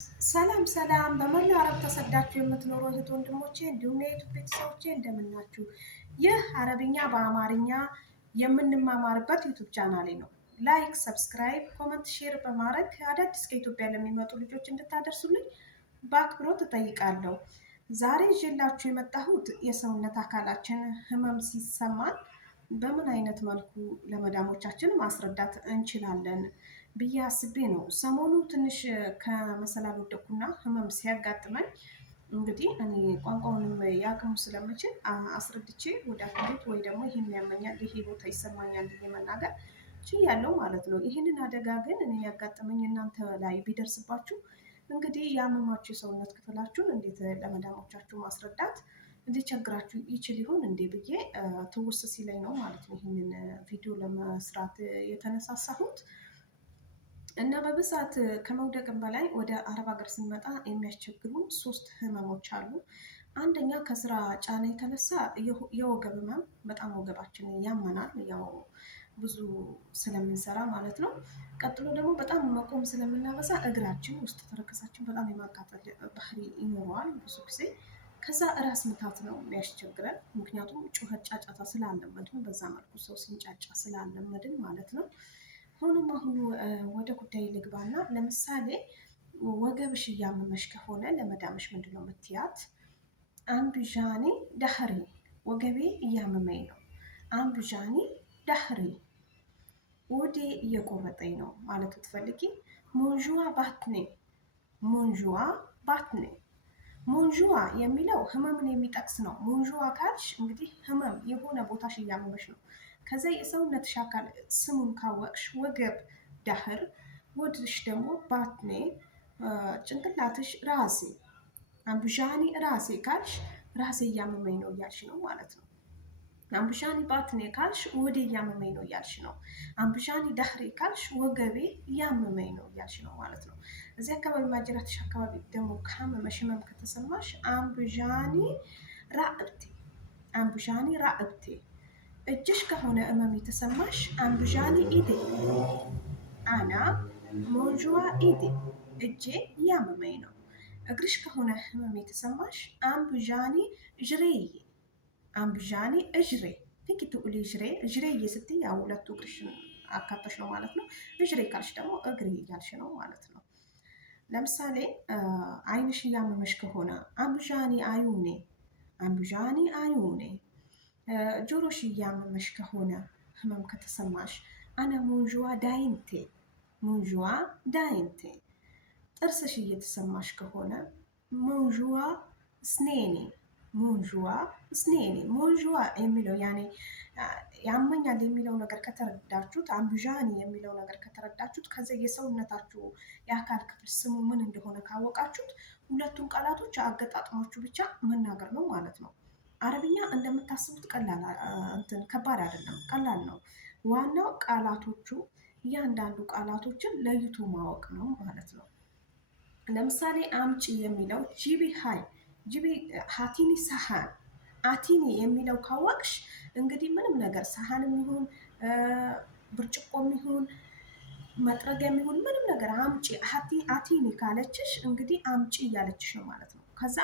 ሰላም ሰላም በመላው ዓለም ተሰዳችሁ የምትኖሩ እህት ወንድሞቼ እንዲሁም የዩቱብ ቤተሰቦቼ እንደምናችሁ። ይህ አረብኛ በአማርኛ የምንማማርበት ዩቱብ ቻናሌ ነው። ላይክ፣ ሰብስክራይብ፣ ኮመንት፣ ሼር በማድረግ አዳዲስ ከኢትዮጵያ ለሚመጡ ልጆች እንድታደርሱልኝ በአክብሮት እጠይቃለሁ። ዛሬ ይዤላችሁ የመጣሁት የሰውነት አካላችን ህመም ሲሰማን በምን አይነት መልኩ ለመዳሞቻችን ማስረዳት እንችላለን ብዬ አስቤ ነው። ሰሞኑ ትንሽ ከመሰላል ወደኩና ህመም ሲያጋጥመኝ እንግዲህ እኔ ቋንቋውንም ያቅሙ ስለምችል አስረድቼ ወደ ሐኪም ቤት ወይ ደግሞ ይሄን ያመኛል፣ ይሄ ቦታ ይሰማኛል ብዬ መናገር ችያለሁ ማለት ነው። ይህንን አደጋ ግን እኔ ያጋጠመኝ እናንተ ላይ ቢደርስባችሁ እንግዲህ ያመማችሁ የሰውነት ክፍላችሁን እንዴት ለመዳሞቻችሁ ማስረዳት ሊቸግራችሁ ይችል ይሆን እንዴ ብዬ ትውስ ሲለኝ ነው ማለት ነው ይህንን ቪዲዮ ለመስራት የተነሳሳሁት። እና በብዛት ከመውደቅም በላይ ወደ አረብ ሀገር ስንመጣ የሚያስቸግሩን ሶስት ህመሞች አሉ። አንደኛ ከስራ ጫና የተነሳ የወገብ ህመም፣ በጣም ወገባችን ያመናል፣ ያው ብዙ ስለምንሰራ ማለት ነው። ቀጥሎ ደግሞ በጣም መቆም ስለምናበዛ እግራችን ውስጥ ተረከሳችን በጣም የማቃጠል ባህሪ ይኖረዋል ብዙ ጊዜ። ከዛ ራስ ምታት ነው የሚያስቸግረን፣ ምክንያቱም ጩኸት ጫጫታ ስላለመድን፣ በዛ መልኩ ሰው ሲንጫጫ ስላለመድን ማለት ነው። ሆኖም አሁን ወደ ጉዳይ ልግባና ለምሳሌ ወገብሽ እያመመሽ ከሆነ ለመዳምሽ ምንድን ነው የምትያት? አንብዣኔ ዳህሪ፣ ወገቤ እያመመኝ ነው፣ አንብዣኔ ዳህሪ፣ ወዴ እየቆረጠኝ ነው ማለት ትፈልጊ። ሞንዥዋ ባትኔ፣ ሞንዥዋ ባትኔ። ሞንዥዋ የሚለው ህመምን የሚጠቅስ ነው። ሞንዥዋ ካልሽ እንግዲህ ህመም የሆነ ቦታሽ እያመመሽ ነው። ከዛ የሰውነትሽ አካል ስሙን ካወቅሽ ወገብ ዳህር፣ ወድሽ ደግሞ ባትኔ ጭንቅላትሽ ራሴ። አምብዣኒ ራሴ ካልሽ ራሴ እያመመኝ ነው እያልሽ ነው ማለት ነው። አምብዣኒ ባትኔ ካልሽ ወዴ እያመመኝ ነው እያልሽ ነው። አምብዣኒ ዳህሬ ካልሽ ወገቤ እያመመኝ ነው እያልሽ ነው ማለት ነው። እዚህ አካባቢ ማጀራትሽ አካባቢ ደግሞ ካመመሽ ህመም ከተሰማሽ አምብዣኒ ራእብቴ፣ አምብዣኒ ራእብቴ። እጅሽ ከሆነ ህመም የተሰማሽ አምብዣኒ ኢዴ፣ አና ሞንዥዋ ኢዴ፣ እጄ እያመመኝ ነው። እግርሽ ከሆነ ህመም የተሰማሽ አምብዣኒ ዥሬዬ፣ አምብዣኒ እዥሬ። ፊክ ትቁሊ ዥሬ፣ ዥሬዬ ስትይ ያው ሁለቱ እግርሽን አካተሽ ነው ማለት ነው። እዥሬ ካልሽ ደግሞ እግሬ እያልሽ ነው ማለት ነው። ለምሳሌ አይንሽ እያመመሽ ከሆነ አምብዣኒ አዩኔ፣ አምብዣኒ አዩኔ። ጆሮሽ እያመመሽ ከሆነ ህመም ከተሰማሽ አነ ሞንዥዋ ዳይንቴ፣ ሞንዥዋ ዳይንቴ። ጥርስሽ እየተሰማሽ ከሆነ ሞንዥዋ ስኔኔ፣ ሞንዥዋ ስኔኔ። ሞንዥዋ የሚለው ያኔ ያመኛል የሚለው ነገር ከተረዳችሁት፣ አምብዣኒ የሚለው ነገር ከተረዳችሁት፣ ከዚ የሰውነታችሁ የአካል ክፍል ስሙ ምን እንደሆነ ካወቃችሁት ሁለቱን ቃላቶች አገጣጥማችሁ ብቻ መናገር ነው ማለት ነው። አረብኛ እንደምታስቡት ቀላል ከባድ አይደለም፣ ቀላል ነው። ዋናው ቃላቶቹ እያንዳንዱ ቃላቶችን ለይቶ ማወቅ ነው ማለት ነው። ለምሳሌ አምጪ የሚለው ጂቢ ሃይ፣ ጂቢ ሃቲኒ ሳሃን፣ አቲኒ የሚለው ካወቅሽ እንግዲህ ምንም ነገር ሳሃንም ይሁን ብርጭቆም ይሁን መጥረጊያም ይሁን ምንም ነገር አምጪ አቲኒ ካለችሽ እንግዲህ አምጪ እያለችሽ ነው ማለት ነው። ከዛ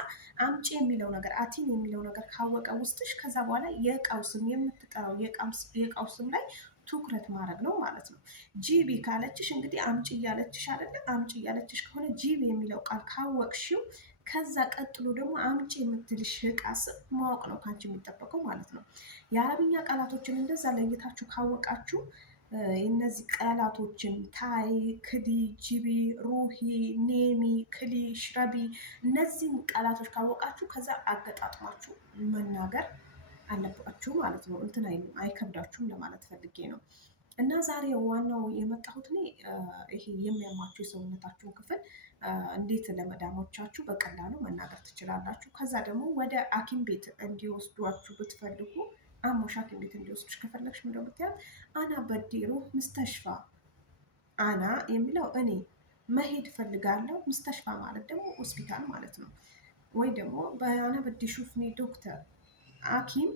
አምጪ የሚለው ነገር አቲኒ የሚለው ነገር ካወቀ ውስጥሽ ከዛ በኋላ የእቃው ስም የምትጠራው የእቃው ስም ላይ ትኩረት ማድረግ ነው ማለት ነው። ጂቢ ካለችሽ እንግዲህ አምጪ እያለችሽ አይደለ? አምጪ እያለችሽ ከሆነ ጂቢ የሚለው ቃል ካወቅሽው ከዛ ቀጥሎ ደግሞ አምጪ የምትልሽ እቃ ስም ማወቅ ነው ካንቺ የሚጠበቀው ማለት ነው። የአረብኛ ቃላቶችን እንደዛ ለይታችሁ ካወቃችሁ እነዚህ ቃላቶችን ታይ፣ ክዲ፣ ጂቢ፣ ሩሂ፣ ኔሚ፣ ክሊ፣ ሽረቢ እነዚህን ቃላቶች ካወቃችሁ ከዛ አገጣጥማችሁ መናገር አለባችሁ ማለት ነው። እንትን አይከብዳችሁም ለማለት ፈልጌ ነው። እና ዛሬ ዋናው የመጣሁት እኔ ይሄ የሚያማችሁ የሰውነታችሁን ክፍል እንዴት ለመዳሞቻችሁ በቀላሉ መናገር ትችላላችሁ። ከዛ ደግሞ ወደ ሐኪም ቤት እንዲወስዷችሁ ብትፈልጉ አሞሽ ሐኪም ቤት እንዲወስዱሽ ከፈለግሽ ምንድን ነው የምትያት? አና በዲሩ ምስተሽፋ። አና የሚለው እኔ መሄድ ፈልጋለሁ፣ ምስተሽፋ ማለት ደግሞ ሆስፒታል ማለት ነው። ወይ ደግሞ በአና በዲ ሹፍኒ ዶክተር፣ ሐኪም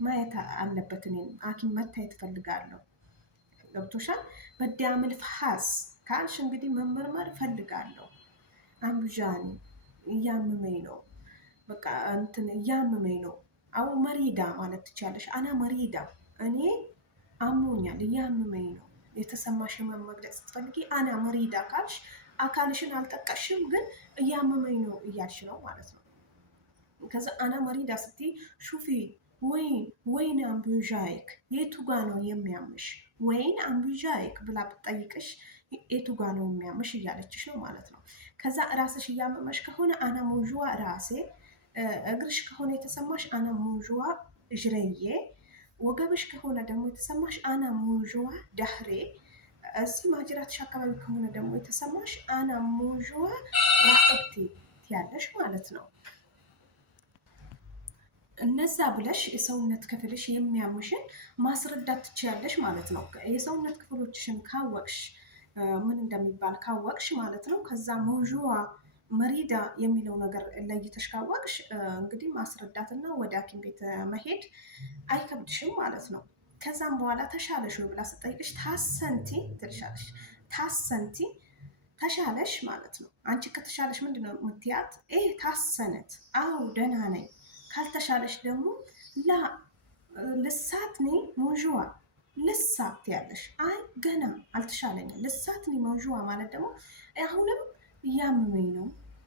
ማየት አለበት፣ እኔም ሐኪም መታየት ፈልጋለሁ። ገብቶሻል? በዲ አምል ፍሐስ ካልሽ እንግዲህ መመርመር ፈልጋለሁ። አምዣኒ እያመመኝ ነው፣ በቃ እንትን እያመመኝ ነው። አው መሪዳ ማለት ትችያለሽ። አና መሪዳ እኔ አሞኛል፣ እያመመኝ ነው። የተሰማሽ ህመም መግለጽ ስትፈልጊ አና መሪዳ ካልሽ አካልሽን አልጠቀሽም፣ ግን እያመመኝ ነው እያልሽ ነው ማለት ነው። ከዛ አና መሪዳ ስትይ ሹፊ ወይን አምቡዣይክ የቱ ጋ ነው የሚያምሽ? ወይን አምቡዣይክ ብላ ብትጠይቅሽ የቱ ጋ ነው የሚያምሽ እያለችሽ ነው ማለት ነው። ከዛ ራስሽ እያመመሽ ከሆነ አና ሞዥዋ ራሴ፣ እግርሽ ከሆነ የተሰማሽ አና ሞዥዋ እጅረዬ፣ ወገብሽ ከሆነ ደግሞ የተሰማሽ አና ሞዥዋ ዳህሬ፣ እዚህ ማጅራትሽ አካባቢ ከሆነ ደግሞ የተሰማሽ አና ሞዥዋ ራቅቴ ያለሽ ማለት ነው። እነዛ ብለሽ የሰውነት ክፍልሽ የሚያምሽን ማስረዳት ትችያለሽ ማለት ነው። የሰውነት ክፍሎችሽን ካወቅሽ ምን እንደሚባል ካወቅሽ ማለት ነው። ከዛ ሞዥዋ መሪዳ የሚለው ነገር ለይተሽ ካወቅሽ እንግዲህ ማስረዳትና ወደ ሐኪም ቤት መሄድ አይከብድሽም ማለት ነው። ከዛም በኋላ ተሻለሽ ወይ ብላ ስጠይቅሽ ታሰንቲ ትልሻለሽ። ታሰንቲ ተሻለሽ ማለት ነው። አንቺ ከተሻለሽ ምንድን ነው የምትያት? ታሰነት፣ አዎ ደህና ነኝ። ካልተሻለሽ ደግሞ ላ ልሳትኒ ሞዥዋ ልሳት ያለሽ፣ አይ ገና አልተሻለኝም። ልሳትኒ ሞዥዋ ማለት ደግሞ አሁንም እያመመኝ ነው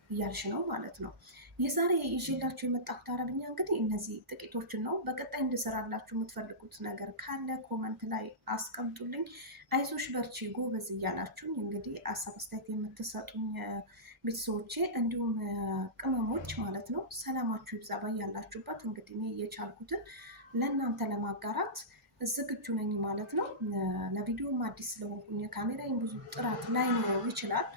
እያልሽ ነው ማለት ነው። የዛሬ ይዤላችሁ የመጣሁት አረብኛ እንግዲህ እነዚህ ጥቂቶችን ነው። በቀጣይ እንድሰራላችሁ የምትፈልጉት ነገር ካለ ኮመንት ላይ አስቀምጡልኝ። አይዞሽ በርቺ ጎበዝ እያላችሁኝ እንግዲህ ሀሳብ አስተያየት የምትሰጡኝ ቤተሰቦቼ እንዲሁም ቅመሞች ማለት ነው፣ ሰላማችሁ ይብዛ ባላችሁበት። እንግዲህ እኔ እየቻልኩትን ለእናንተ ለማጋራት ዝግጁ ነኝ ማለት ነው። ለቪዲዮም አዲስ ስለሆንኩኝ ካሜራዬን ብዙ ጥራት ላይኖረው ይችላል፣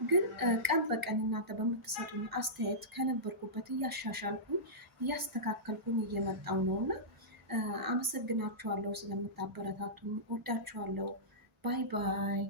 ግን ቀን በቀን እናንተ በምትሰጡኝ አስተያየት ከነበርኩበት እያሻሻልኩኝ እያስተካከልኩኝ እየመጣው ነው እና አመሰግናችኋለሁ ስለምታበረታቱኝ። ወዳችኋለሁ። ባይ ባይ።